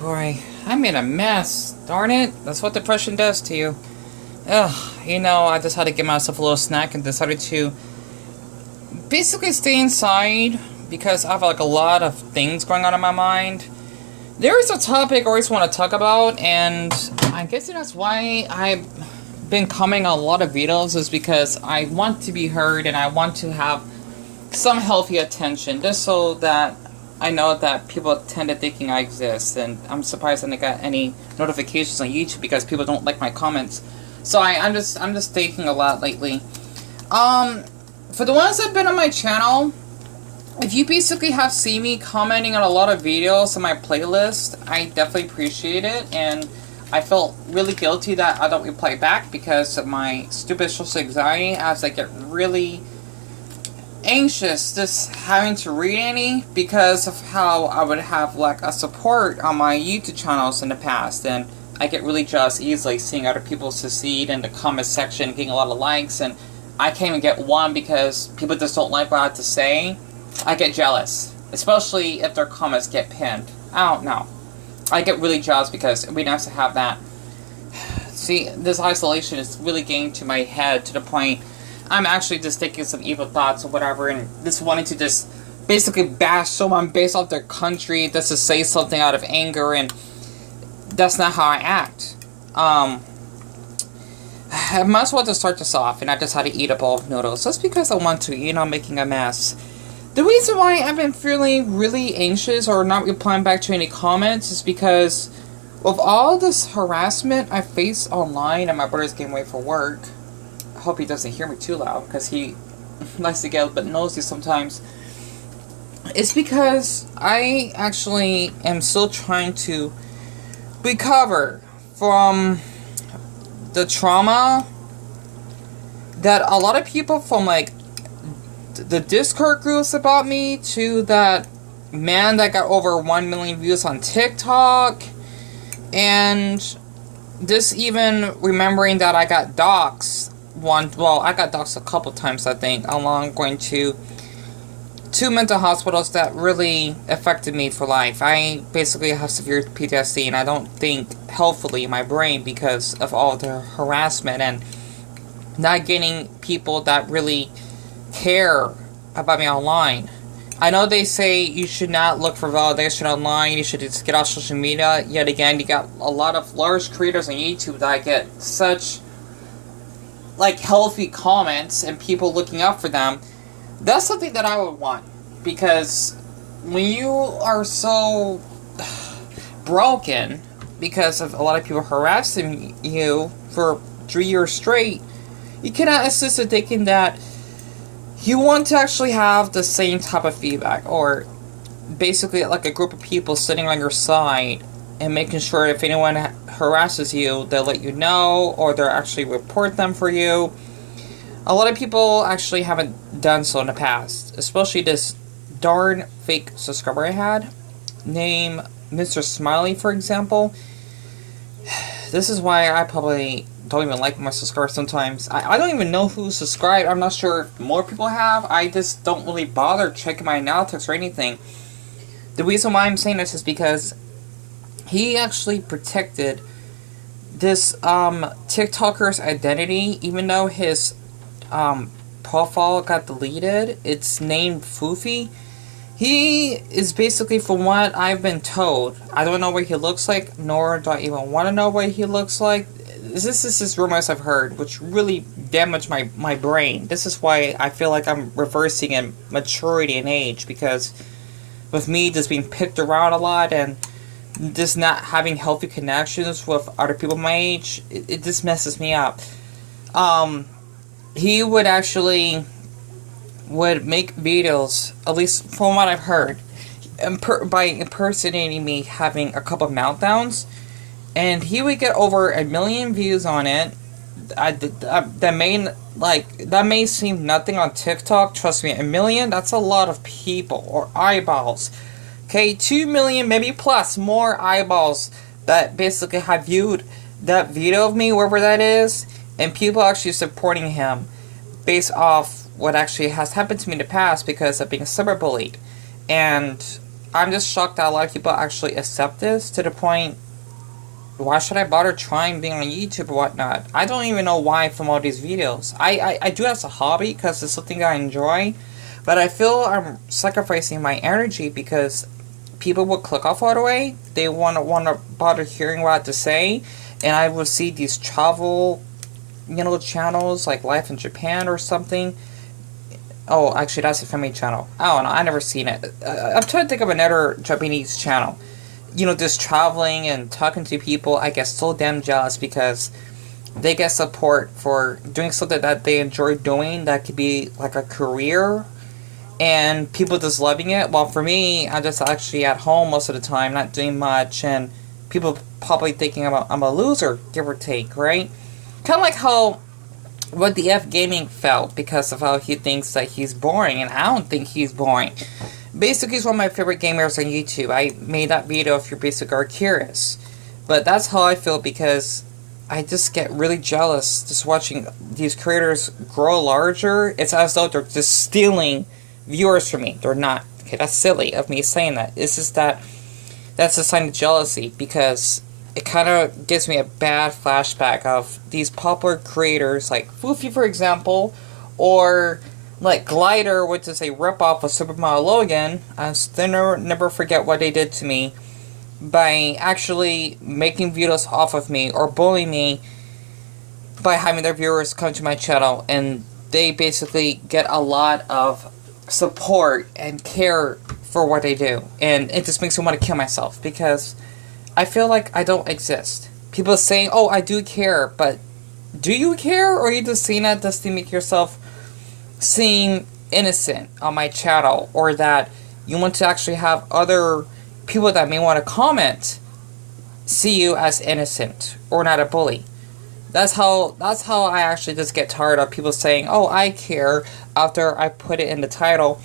Boy, I made a mess. Darn it. That's what depression does to you. Ugh, I just had to give myself a little snack and decided to basically stay inside because I have like a lot of things going on in my mind. There is a topic I always want to talk about, and I guess that's why I've been commenting on a lot of videos, is because I want to be heard and I want to have some healthy attention, just so that I know that people tend to thinking I exist, and I'm surprised I didn't get any notifications on YouTube because people don't like my comments. So I'm just thinking a lot lately. For the ones that have been on my channel, if you basically have seen me commenting on a lot of videos on my playlist, I definitely appreciate it, and I felt really guilty that I don't reply back because of my stupid social anxiety, as I get really anxious just having to read any because of how I would have like a support on my YouTube channels in the past, and I get really jealous easily seeing other people succeed in the comment section, getting a lot of likes, and I can't even get one because people just don't like what I have to say. I get jealous, especially if their comments get pinned. I don't know. I get really jealous because it'd be nice to have that. See, this isolation is really getting to my head to the point I'm actually just thinking some evil thoughts or whatever, and just wanting to just basically bash someone based off their country just to say something out of anger, and that's not how I act. I might as well just start this off, and I just had to eat a bowl of noodles just because I want to, making a mess. The reason why I've been feeling really anxious or not replying back to any comments is because of all this harassment I face online, and my brother's getting away for work. I hope he doesn't hear me too loud because he likes to get a bit nosy sometimes. It's because I actually am still trying to recover from the trauma that a lot of people from like the Discord groups about me, to that man that got over 1 million views on TikTok, and just even remembering that I got doxxed I got doxxed a couple times, I think, along going to 2 mental hospitals that really affected me for life. I basically have severe PTSD, and I don't think healthfully in my brain because of all the harassment and not getting people that really care about me online. I know they say you should not look for validation online, you should just get off social media. Yet again, you got a lot of large creators on YouTube that get such like healthy comments and people looking up for them. That's something that I would want, because when you are so broken because of a lot of people harassing you for 3 years straight, you cannot assist in thinking that you want to actually have the same type of feedback, or basically like a group of people sitting on your side and making sure if anyone harasses you, they'll let you know, or they'll actually report them for you. A lot of people actually haven't done so in the past, especially this darn fake subscriber I had, named Mr. Smiley, for example. This is why I probably don't even like my subscribers sometimes. I don't even know who subscribed. I'm not sure if more people have. I just don't really bother checking my analytics or anything. The reason why I'm saying this is because he actually protected this TikToker's identity, even though his profile got deleted. It's named Foofy. He is basically, from what I've been told, I don't know what he looks like, nor do I even want to know what he looks like. This is just rumors I've heard, which really damaged my brain. This is why I feel like I'm reversing in maturity and age, because with me just being picked around a lot and just not having healthy connections with other people my age, it just messes me up. He would actually make videos, at least from what I've heard, by impersonating me having a couple of meltdowns, and he would get over 1 million views on it. That may seem nothing on TikTok. Trust me, 1 million, that's a lot of people, or eyeballs. Okay, 2 million, maybe plus more eyeballs that basically have viewed that video of me, wherever that is, and people actually supporting him based off what actually has happened to me in the past because of being cyberbullied. And I'm just shocked that a lot of people actually accept this, to the point, why should I bother trying being on YouTube or whatnot? I don't even know why I film all these videos. I do it as a hobby because it's something I enjoy, but I feel I'm sacrificing my energy because people will click off all the way. They want to bother hearing what I have to say, and I will see these travel, channels like Life in Japan or something. Oh, actually, that's a family channel. I don't know. I never seen it. I'm trying to think of another Japanese channel. Just traveling and talking to people. I get so damn jealous because they get support for doing something that they enjoy doing that could be like a career, and people just loving it. While for me, I'm just actually at home most of the time, not doing much, and people probably thinking I'm a loser, give or take, right? Kind of like how what the F Gaming felt because of how he thinks that he's boring, and I don't think he's boring. Basically, he's one of my favorite gamers on YouTube. I made that video if you basically are curious. But that's how I feel because I just get really jealous just watching these creators grow larger. It's as though they're just stealing viewers from me. They're not. Okay, that's silly of me saying that. It's just that's a sign of jealousy because it kind of gives me a bad flashback of these popular creators like Foofy, for example, or like Glider, which is a ripoff of Supermodel Logan. I still never forget what they did to me by actually making videos off of me or bullying me by having their viewers come to my channel, and they basically get a lot of support and care for what they do, and it just makes me want to kill myself because I feel like I don't exist. People saying, oh, I do care, but do you care, or are you just saying that just to make yourself seem innocent on my channel, or that you want to actually have other people that may want to comment see you as innocent or not a bully? That's how I actually just get tired of people saying, oh, I care, after I put it in the title.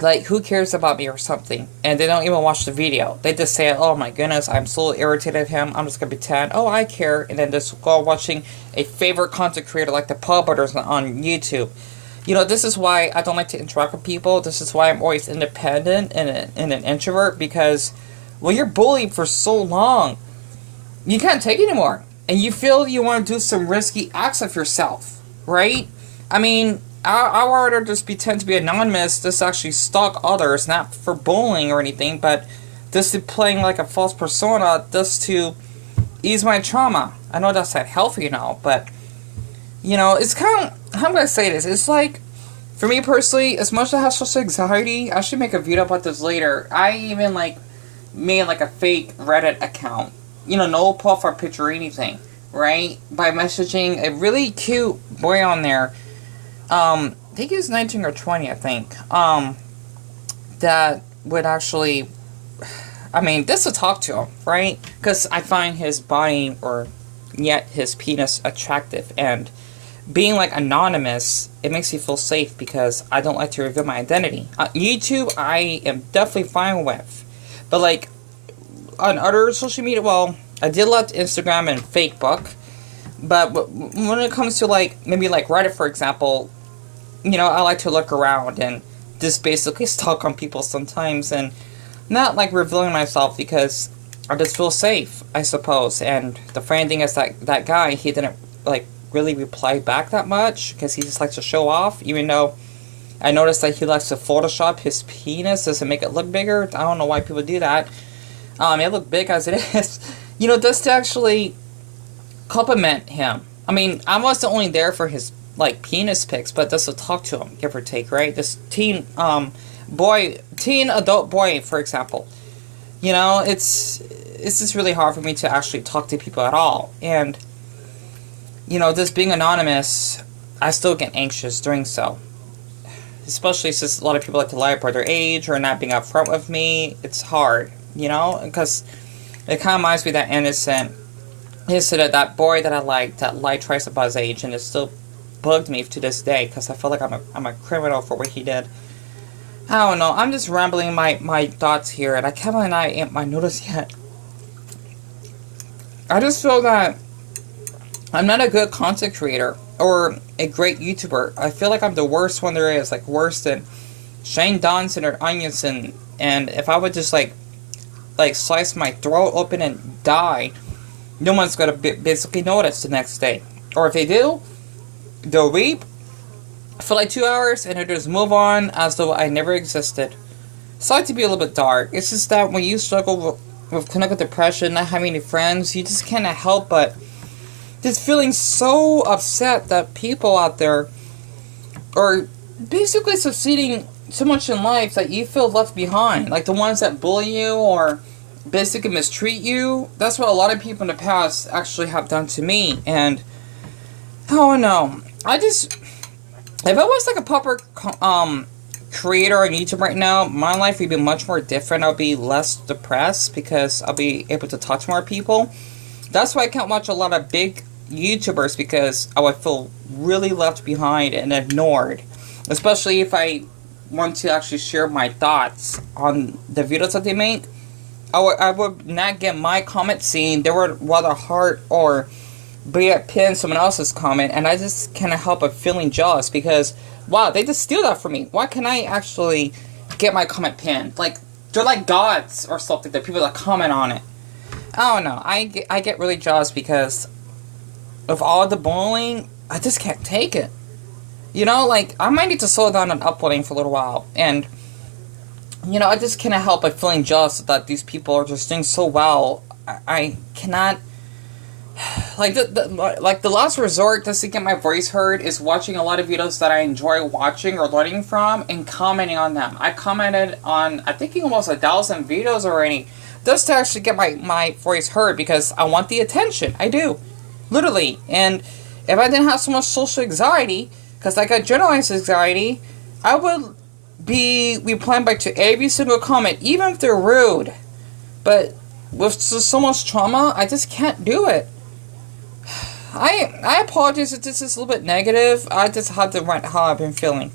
Like, who cares about me or something? And they don't even watch the video. They just say, oh my goodness, I'm so irritated at him, I'm just going to pretend, oh, I care, and then just go watching a favorite content creator like the Pubbutters on YouTube. This is why I don't like to interact with people. This is why I'm always independent and an introvert, because when you're bullied for so long, you can't take it anymore. And you feel you want to do some risky acts of yourself, right? I mean, I would rather just pretend to be anonymous, just actually stalk others, not for bullying or anything, but just to playing like a false persona, just to ease my trauma. I know that's not healthy and all, but, it's kind of, how am I going to say this? It's like, for me personally, as much as I have social anxiety, I should make a video about this later. I even, made, a fake Reddit account. No profile picture or anything, right? By messaging a really cute boy on there. I think he was 19 or 20, I think. That would actually, this to talk to him, right? Because I find his body, or yet his penis, attractive, and being anonymous, it makes me feel safe because I don't like to reveal my identity. YouTube, I am definitely fine with, but on other social media, well, I did left Instagram and Facebook, but when it comes to maybe Reddit, for example, I like to look around and just basically stalk on people sometimes, and not revealing myself because I just feel safe, I suppose. And the funny thing is that guy, he didn't really reply back that much because he just likes to show off, even though I noticed that he likes to Photoshop his penis just to make it look bigger. I don't know why people do that. It looked big as it is. Just to actually compliment him. I wasn't only there for his penis pics, but just to talk to him, give or take, right? This teen adult boy, for example. It's just really hard for me to actually talk to people at all. And just being anonymous, I still get anxious doing so. Especially since a lot of people like to lie about their age or not being upfront with me. It's hard, because it kind of reminds me of that innocent incident, that boy that I liked, that lied twice about his age, and it still bugged me to this day because I feel like I'm a criminal for what he did. I don't know. I'm just rambling my thoughts here, and I can't believe I ain't my notice yet. I just feel that I'm not a good content creator or a great YouTuber. I feel like I'm the worst one there is, worse than Shane Dawson or Onionson, and if I would just like slice my throat open and die, no one's gonna basically notice the next day. Or if they do, they'll weep for like 2 hours and they'll just move on as though I never existed. Sorry to be a little bit dark. It's just that when you struggle with clinical depression, not having any friends, you just can't help but just feeling so upset that people out there are basically succeeding so much in life that you feel left behind. Like the ones that bully you or basically mistreat you. That's what a lot of people in the past actually have done to me. And oh no, if I was like a proper creator on YouTube right now, my life would be much more different. I'll be less depressed because I'll be able to touch more people. That's why I can't watch a lot of big YouTubers, because I would feel really left behind and ignored. Especially if I want to actually share my thoughts on the videos that they make. I would not get my comment seen. They would rather heart or be at pin someone else's comment, and I just can't help but feeling jealous because, wow, they just steal that from me. Why can't I actually get my comment pinned? Like, they're like gods or something, the people that comment on it. I don't know. I get really jealous because of all the bullying. I just can't take it. You know, like, I might need to slow down on uploading for a little while. And, you know, I just cannot help but feeling jealous that these people are just doing so well. I cannot... Like, the last resort just to get my voice heard is watching a lot of videos that I enjoy watching or learning from and commenting on them. I commented on, I think, almost 1,000 videos already just to actually get my voice heard because I want the attention. I do. Literally. And if I didn't have so much social anxiety, because I got generalized anxiety, I would be replying back to every single comment, even if they're rude. But with so much trauma, I just can't do it. I apologize if this is a little bit negative. I just had to write how I've been feeling.